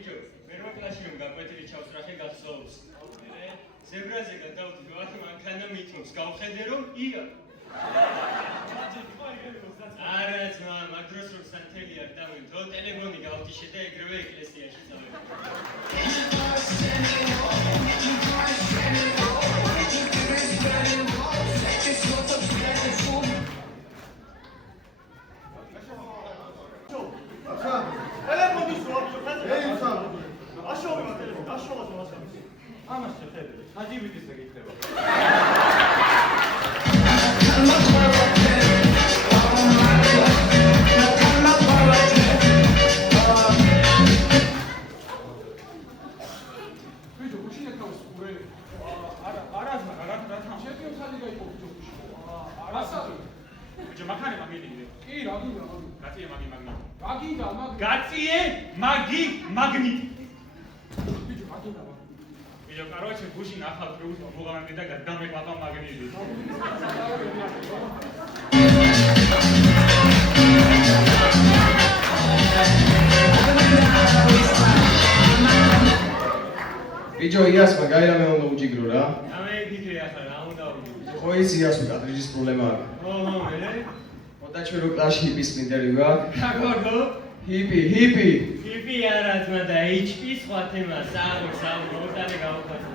ბიჭო, მერვა კლასში რომ გაკვეთილი ჩავსრახე გასწავლოს. ზებრაზე გადავდივარ, მანქანა მითმობს, გავხედე რომ ია. არა ძმა, მაგ დროს რომ სანთელი არ დავინდო, ტელეფონი გავდიშე და ეგრევე ეკლესიაში წავედი. Короче, гуши нахал плюс, обуган меда гаддам ме папа магнит. Bicho, ias magayra me onda ujigró, ¿ra? Ame dije ახლა რა უნდა ვუჯი. ხო ის იას კადრიჯის პრობლემა აქვს. მე. მოდა ჩვენ რო კლასში ჰიპის ინტერვიუ აქვს. გაგო? ჰიპი არა ძმა და HP სხვა თემა, საუბრო, მოდალე გავუხატო.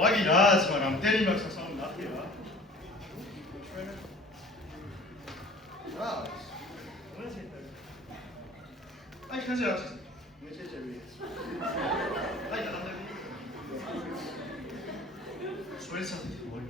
ვაგი რა, სხვა რამდენი მაქვს ასაუნ ნახე რა. რა? აი ხაზე რა. მე შეჭები. აი რა. სვეცა მოი.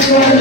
It's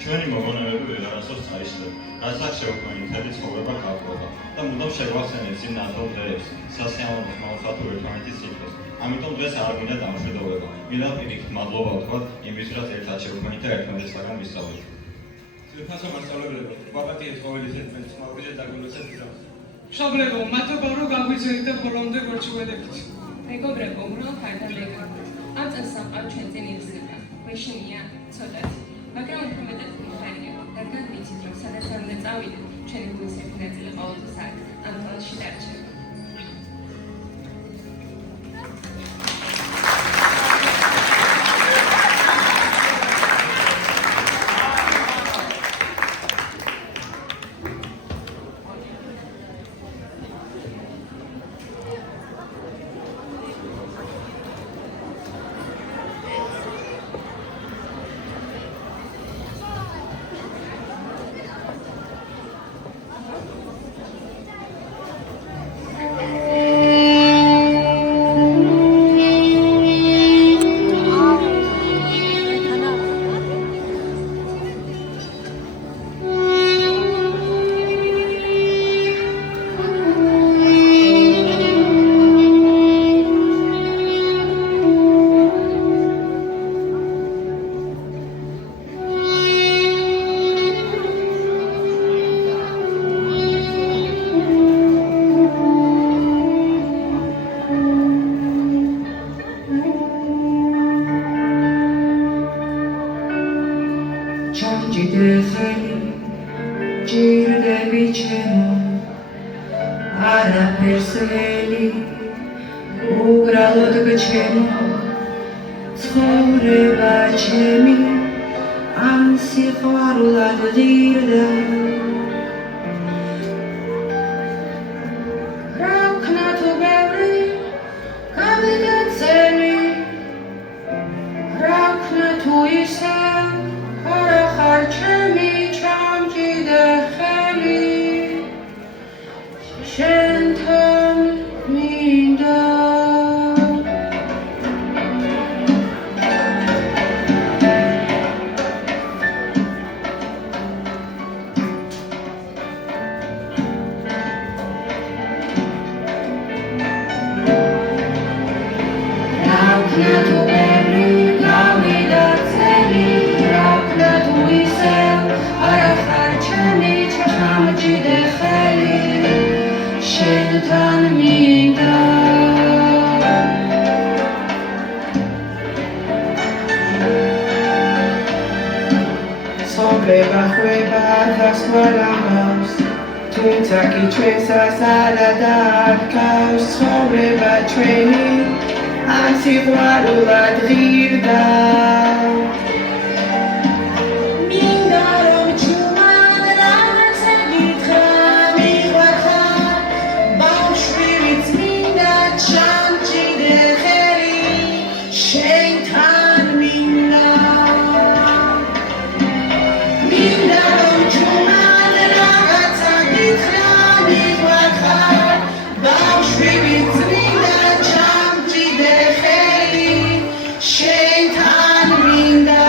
ჩვენი მოგონებები ვეღარასოდეს წაიშლება, რასაც შეუქმნით მთელი ცხოვრება გაყვება და მუდამ შეგვახსენებს იმ ნაზრულ დღეებს, სასიამოვნოს მოხატულ ერთმანეთის სიტყვას. ამიტომ დღეს არ მინდა დამშვიდობება. მინდა პირიქით მადლობა ვთქვათ იმისთვის, რაც ერთად შეუქმნით და ერთმანეთისგან ვისწავლეთ. ძვირფასო მასწავლებლებო, გვაპატიეთ ყოველი სეტმენტის მავრიზე დაგვილოცეთ გზას. მშობლებო, მადლობა რომ გაგვიძვირით და ბოლომდე გვერდშუველებით. მეგობრებო, უბრალოდ კარგად მეგობრებო. ამ წელს სამყარო ჩვენ წინ იხსნება. გვეშინია ცოტათი. მაგრამ უფრო მეტად მიხარია. რადგან ვიცით, რომ სადაც არ უნდა წავიდეთ, ჩვენი გულის ერთი ნაწილი ყოველთვის აქ, ამ თვალში დარჩება. ცხოვრება ჩემი ამ სიყვარულად დირდა თუ ისე არა ხარ ჩემი ჩამჭიდე ხელი შენთან მინდა თუმცა კი ჩვენსაც არა დაარქავს ცხოვრება ჩვენი ამ სიყვარულად ღირდა მინდა რომ ჩუმად რაღაცა გითხრა მიყვარხარ ბავშვი ვიც მინდა ჩამჭიდე ხელი შენთან მინდა მინდა რომ ჩუმად რაღაცა გითხრა მიყვარხარ ბავშვი ვიც მინდა ჩამჭიდე ხელი შენთან მინდა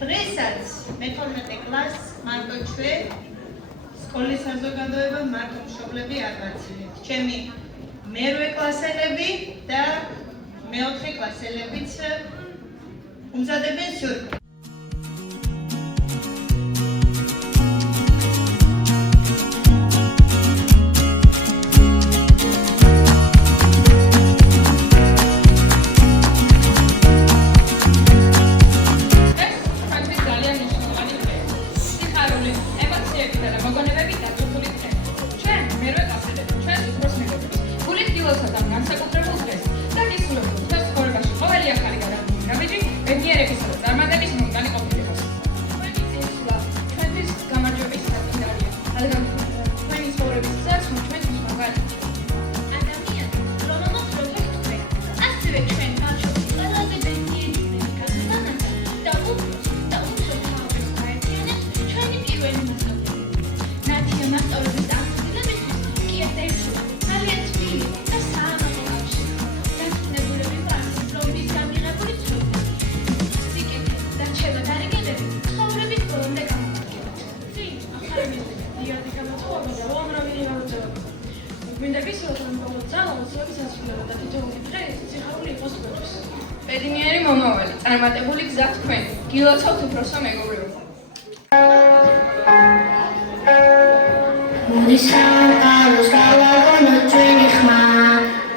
დღესაც მე-12 კლასს მარტო ჩვენ სკოლის საზოგადოება მარტო მშობლები არ ვაცილეთ. ჩემი მერვე კლასელები და მეოთხე კლასელებიც უმზადებენ სიურპრიზს. Emozje, które mogą nawet ჩვენი მასწავლებელი. ნათია მასწავლებელი დამსწრებლებისთვის კი ეს ერთია. ძალიან თბილი და საამაყო კავშირი. დასკვნებულები ვართ, რომ ის გამიღებული ცოდნა. სიკეთე და რჩევა დარიგებები ცხოვრების ბოლომდე გამოვაკეთებთ. წინ ახალი მიზეზი, დიადი გამოწვევა და უამრავი გამოწვევა. მინდა გისურვოთ, რომ ბოლო ძალა მოსლების ასრულება და თითოეული დღე სიხარული იყოს თქვენთვის. ბედნიერი მომავალი, წარმატებული გზა თქვენი. გილოცავთ უფროსო მეგობრებო. მოდი სამყაროს გავაგონოთ ჩვენი ხმა,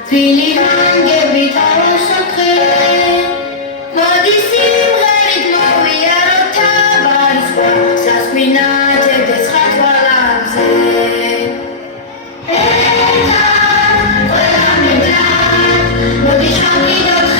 თბილი ჰანგებით ავასოთხე. მოდი სიმღერით მოვიაროთ თაბარის ზღვა, სასკვინათებდეს ხათვალამზე. მოდი შევიდოთ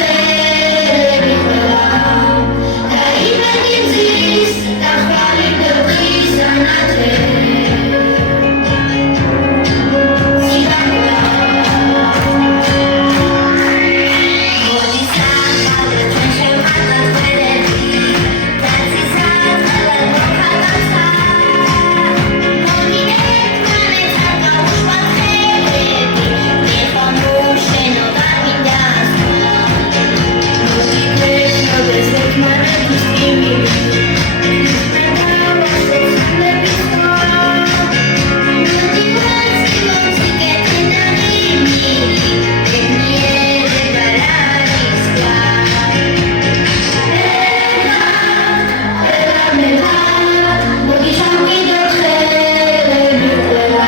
ხელები ყველა,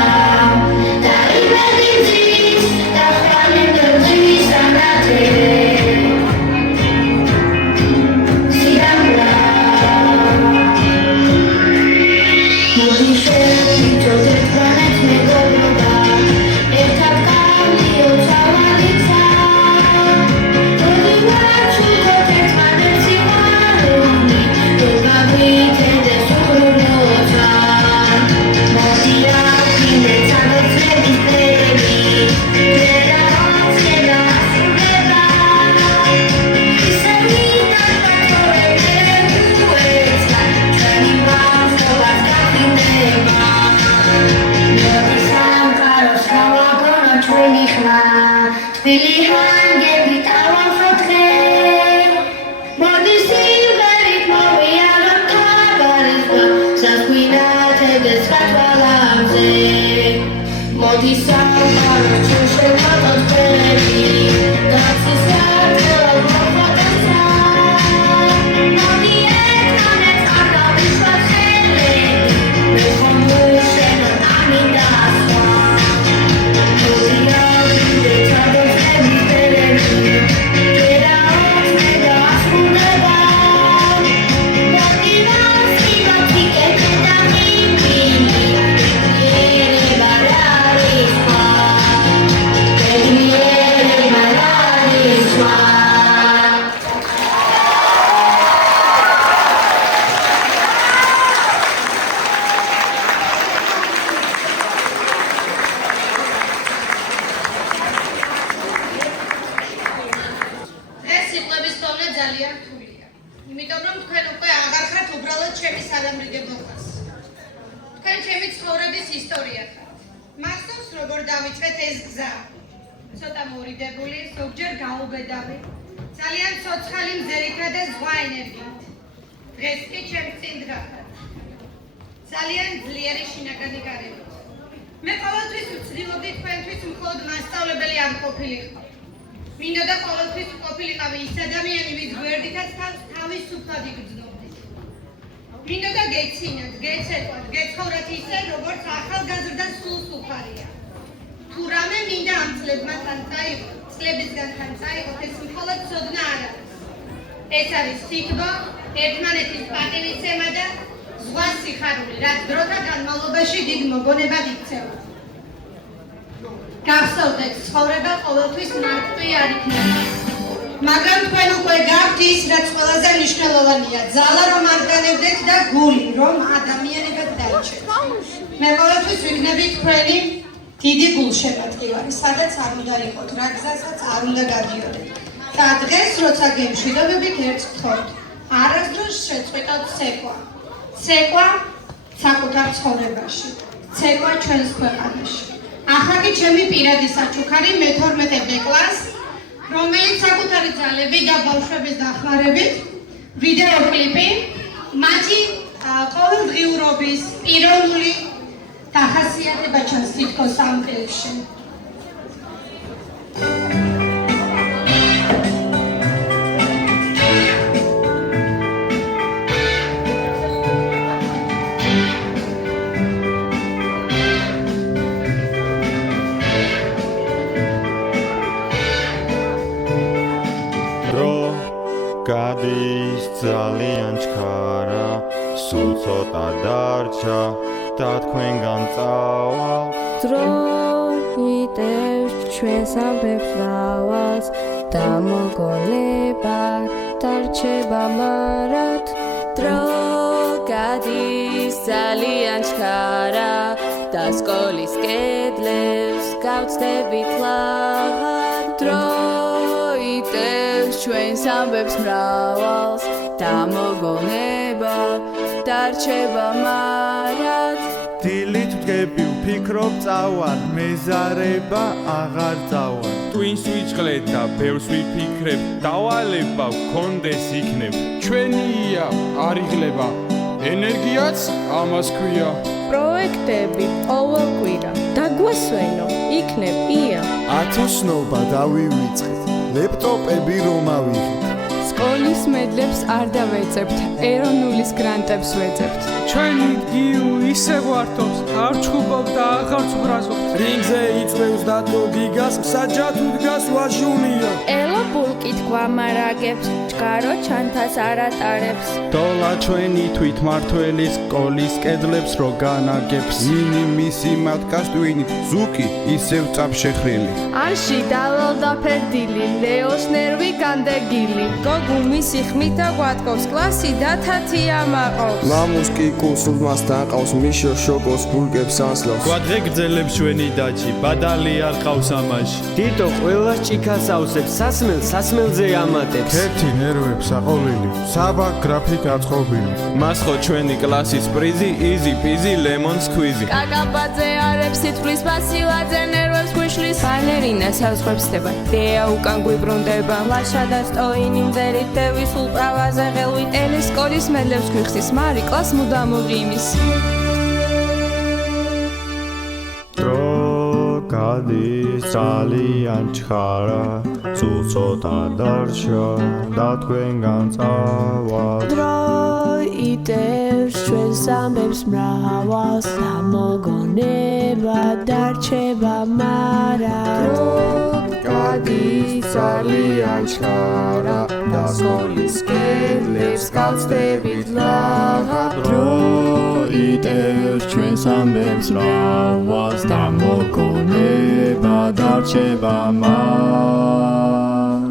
დაიბადი მზის და ხვალინდ დღის ანათლე. ეს არის სიტყვა, ერთმანეთის პატივისცემა და ზღვა სიხარული, რაც დროთა განმავლობაში დიდ მოგონებად იქცევა. გახსოვდეთ, ცხოვრება ყოველთვის მარტივი არ იქნება. მაგრამ თქვენ უკვე გაქვთ ის, რაც ყველაზე მნიშვნელოვანია, ძალა რომ არ განევდეთ და გული, რომ ადამიანებად დაიჩეთ. მე ყოველთვის ვიქნები თქვენი დიდი გულშემატკივარი, სადაც არ უნდა იყოთ, რა გზასაც არ უნდა გადიოდეთ. და დღეს, როცა გემშვიდობებით ერთს გთხოვთ, არასდროს შეწყვეტოთ ცეკვა. ცეკვა საკუთარ ცხოვრებაში, ცეკვა ჩვენს ქვეყანაში. ახლა კი ჩემი პირადი საჩუქარი მე-12 კლასს, რომელიც საკუთარი ძალები და ბავშვების დახმარებით ვიდეო კლიპი მათი ყოველდღიურობის პიროვნული დახასიათება ჩანს თითქოს ამ კლიპში. გადის ძალიან ჩქარა, სულ ცოტა დარჩა და თქვენგან წავალ. დრო იტევს ჩვენს ამბებს რავალს და მოგონება დარჩება მარად. დრო გადის ძალიან ჩქარა და სკოლის კედლებს გავწდებით ლაღად. დრო ჩვენს ამბებს მრავალს და მოგონება დარჩება მარად. დილით ვდგები ვფიქრობ წავალ, მეზარება აღარ წავალ. ტვინს ვიჭყლეთ და ბევრს ვიფიქრებ, დავალება ვქონდეს იქნებ. ჩვენია არ იღლება, ენერგიაც ამას ქვია. პროექტები ყოველ კვირა დაგვასვენო, იქნებ ია. ათოსნობა დავივიწყეთ, ლეპტოპები რომ ავიღეთ. სკოლის მედლებს არ დავეძებთ, ეროვნულის გრანტებს ვეძებთ. ჩვენი დგიუ ისე ვართობს, არ ჩხუბობ და აღარც ბრაზობთ. რინგზე იწვევს დათო გიგას, მსაჯად უდგას ვაჟუნია. ელო ბულკით გვამარაგებს, ჩქარო ჩანთას არ ატარებს. დოლა ჩვენი თვითმართველი სკოლის კედლებს რო განაგებს. ვინი მისი მათკაშტვინი, ზუკი ისევ წაფშეხრილი. არში დავალდა ფერდილი, ლეოს ნერვი განდეგილი. გოგუ მისი ხმით დაგვატყობს, კლასი დათათი ამაყობს. მამუს კი კურსულმას დაყავს, მიშო შოკოს ბულკებს ანსლავს. გვადრე გძელებს ჩვენი დაჩი, ბადალი არ ყავს ამაში. თითო ყველას ჭიქას ავსებს, სასმელზე ამატებს. ერთი ნერვებს აყოლილი, საბა გრაფიკა აწყობილი. მას ხო ჩვენი კლასის პრიზი, იზი პიზი ლემონ სკვიზი. კაკაბაძე არებს სიტყვის ბასილაძე ნერვებს გვიშლის. ბალერინა საზღვრებსდება, დეა უკან გვიბრუნდება. ლაშა და სტოინი მძერით დევის ულპრავაზე ღელვით. ელის სკოლის მედლებს გვიხსის, მარი კლას მუდამ უღიმის. გადის ძალიან ჩხარა, სულ ცოტა დარჩა და თქვენგან წავალ. დრო იტევს ჩვენს ამბებს მრავალს და მოგონება დარჩება მარად. გადის ძალიან ჩხარა და სკოლის კედლებს გავწდებით ლაღად. დრო იტევს ჩვენს ამბებს მრავალს და მოგონება დარჩება მარად.